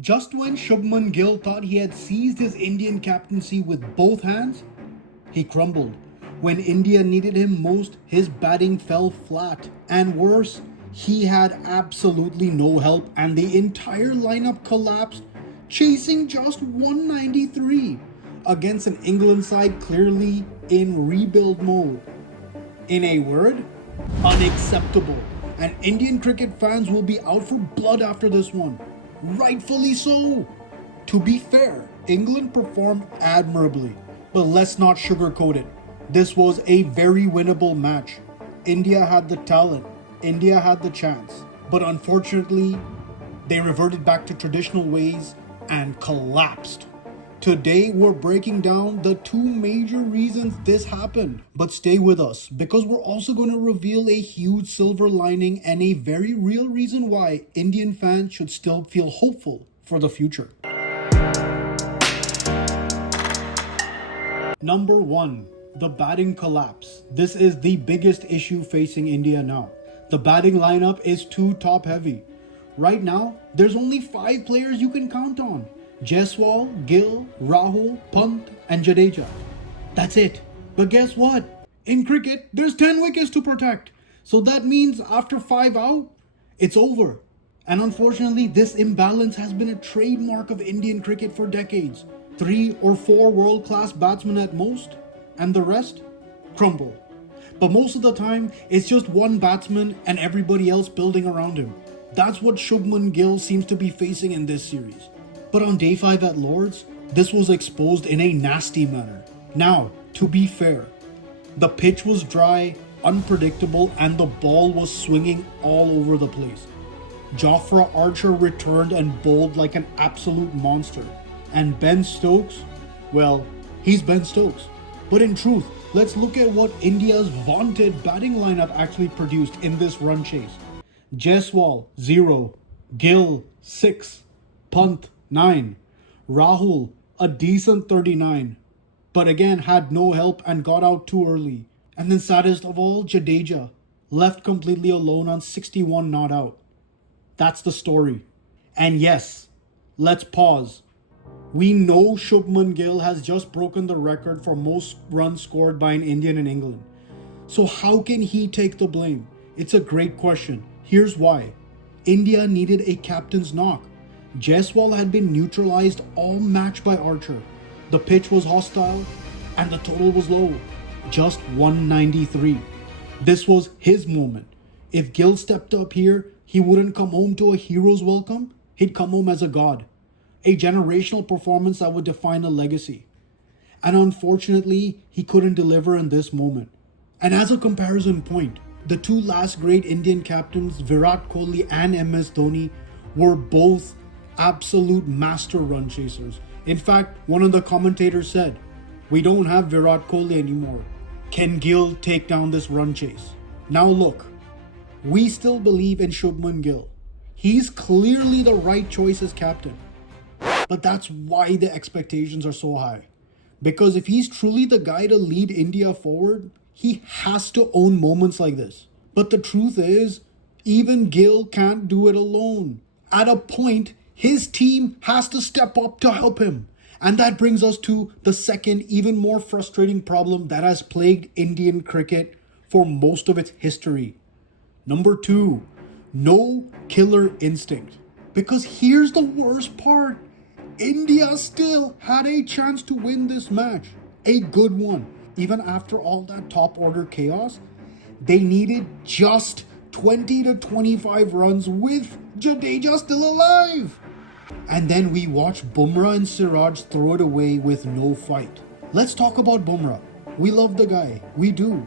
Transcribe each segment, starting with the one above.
Just when Shubman Gill thought he had seized his Indian captaincy with both hands, he crumbled. When India needed him most, his batting fell flat. And worse, he had absolutely no help and the entire lineup collapsed, chasing just 193 against an England side clearly in rebuild mode. In a word, unacceptable. And Indian cricket fans will be out for blood after this one. Rightfully so. To be fair, England performed admirably, but let's not sugarcoat it. This was a very winnable match. India had the talent, India had the chance, but unfortunately, they reverted back to traditional ways and collapsed. Today, we're breaking down the two major reasons this happened. But stay with us because we're also going to reveal a huge silver lining and a very real reason why Indian fans should still feel hopeful for the future. Number 1. The batting collapse. This is the biggest issue facing India now. The batting lineup is too top heavy. Right now, there's only 5 players you can count on. Jaiswal, Gill, Rahul, Pant and Jadeja. That's it. But guess what? In cricket, there's 10 wickets to protect. So that means after 5 out, it's over. And unfortunately, this imbalance has been a trademark of Indian cricket for decades. 3 or 4 world-class batsmen at most, and the rest crumble. But most of the time, it's just one batsman and everybody else building around him. That's what Shubman Gill seems to be facing in this series. But on day 5 at Lords, this was exposed in a nasty manner. Now, to be fair, the pitch was dry, unpredictable, and the ball was swinging all over the place. Jofra Archer returned and bowled like an absolute monster. And Ben Stokes, well, he's Ben Stokes. But in truth, let's look at what India's vaunted batting lineup actually produced in this run chase. Jaiswal, 0. Gill, 6. Pant, 9. Rahul, a decent 39. But again, had no help and got out too early. And then saddest of all, Jadeja, left completely alone on 61 not out. That's the story. And yes, let's pause. We know Shubman Gill has just broken the record for most runs scored by an Indian in England. So how can he take the blame? It's a great question. Here's why. India needed a captain's knock. Jaiswal had been neutralized all match by Archer. The pitch was hostile and the total was low. Just 193. This was his moment. If Gill stepped up here, he wouldn't come home to a hero's welcome. He'd come home as a god. A generational performance that would define a legacy. And unfortunately, he couldn't deliver in this moment. And as a comparison point, the two last great Indian captains, Virat Kohli and MS Dhoni, were both absolute master run chasers. In fact, one of the commentators said, "We don't have Virat Kohli anymore. Can Gill take down this run chase?" Now look, we still believe in Shubman Gill. He's clearly the right choice as captain. But that's why the expectations are so high. Because if he's truly the guy to lead India forward, he has to own moments like this. But the truth is, even Gill can't do it alone. At a point, his team has to step up to help him. And that brings us to the second, even more frustrating problem that has plagued Indian cricket for most of its history. Number 2, no killer instinct. Because here's the worst part. India still had a chance to win this match. A good one. Even after all that top order chaos, they needed just 20 to 25 runs with Jadeja still alive. And then we watched Bumrah and Siraj throw it away with no fight. Let's talk about Bumrah. We love the guy. We do.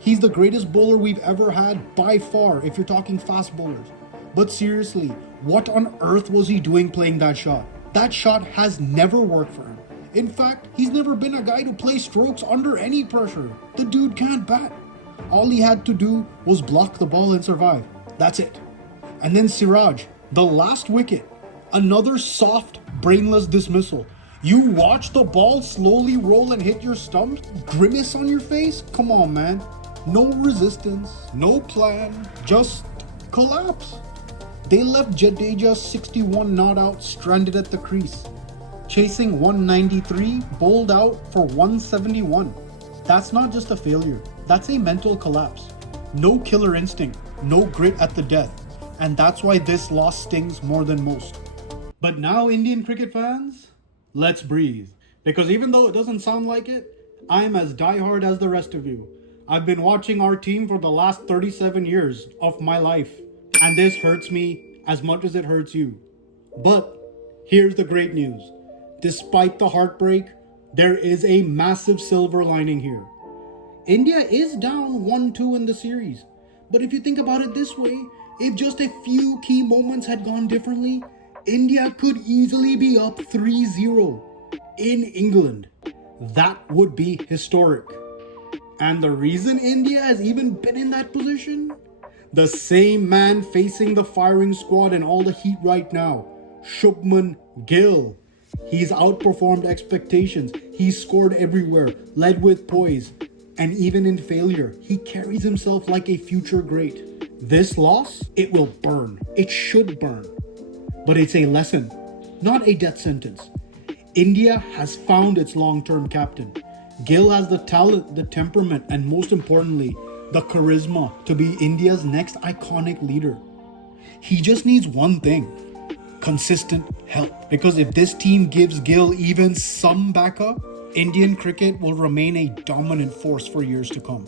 He's the greatest bowler we've ever had by far if you're talking fast bowlers. But seriously, what on earth was he doing playing that shot? That shot has never worked for him. In fact, he's never been a guy to play strokes under any pressure. The dude can't bat. All he had to do was block the ball and survive. That's it. And then Siraj, the last wicket, another soft, brainless dismissal. You watch the ball slowly roll and hit your stumps? Grimace on your face? Come on, man. No resistance, no plan, just collapse. They left Jadeja 61 not out, stranded at the crease. Chasing 193, bowled out for 171. That's not just a failure, that's a mental collapse. No killer instinct, no grit at the death. And that's why this loss stings more than most. But now, Indian cricket fans, let's breathe. Because even though it doesn't sound like it, I'm as diehard as the rest of you. I've been watching our team for the last 37 years of my life. And this hurts me as much as it hurts you. But here's the great news. Despite the heartbreak, there is a massive silver lining here. India is down 1-2 in the series. But if you think about it this way, if just a few key moments had gone differently, India could easily be up 3-0 in England. That would be historic. And the reason India has even been in that position? The same man facing the firing squad and all the heat right now, Shubman Gill. He's outperformed expectations. He's scored everywhere, led with poise. And even in failure, he carries himself like a future great. This loss, it will burn. It should burn. But it's a lesson, not a death sentence. India has found its long-term captain. Gill has the talent, the temperament, and most importantly, the charisma to be India's next iconic leader. He just needs one thing: consistent help. Because if this team gives Gill even some backup, Indian cricket will remain a dominant force for years to come.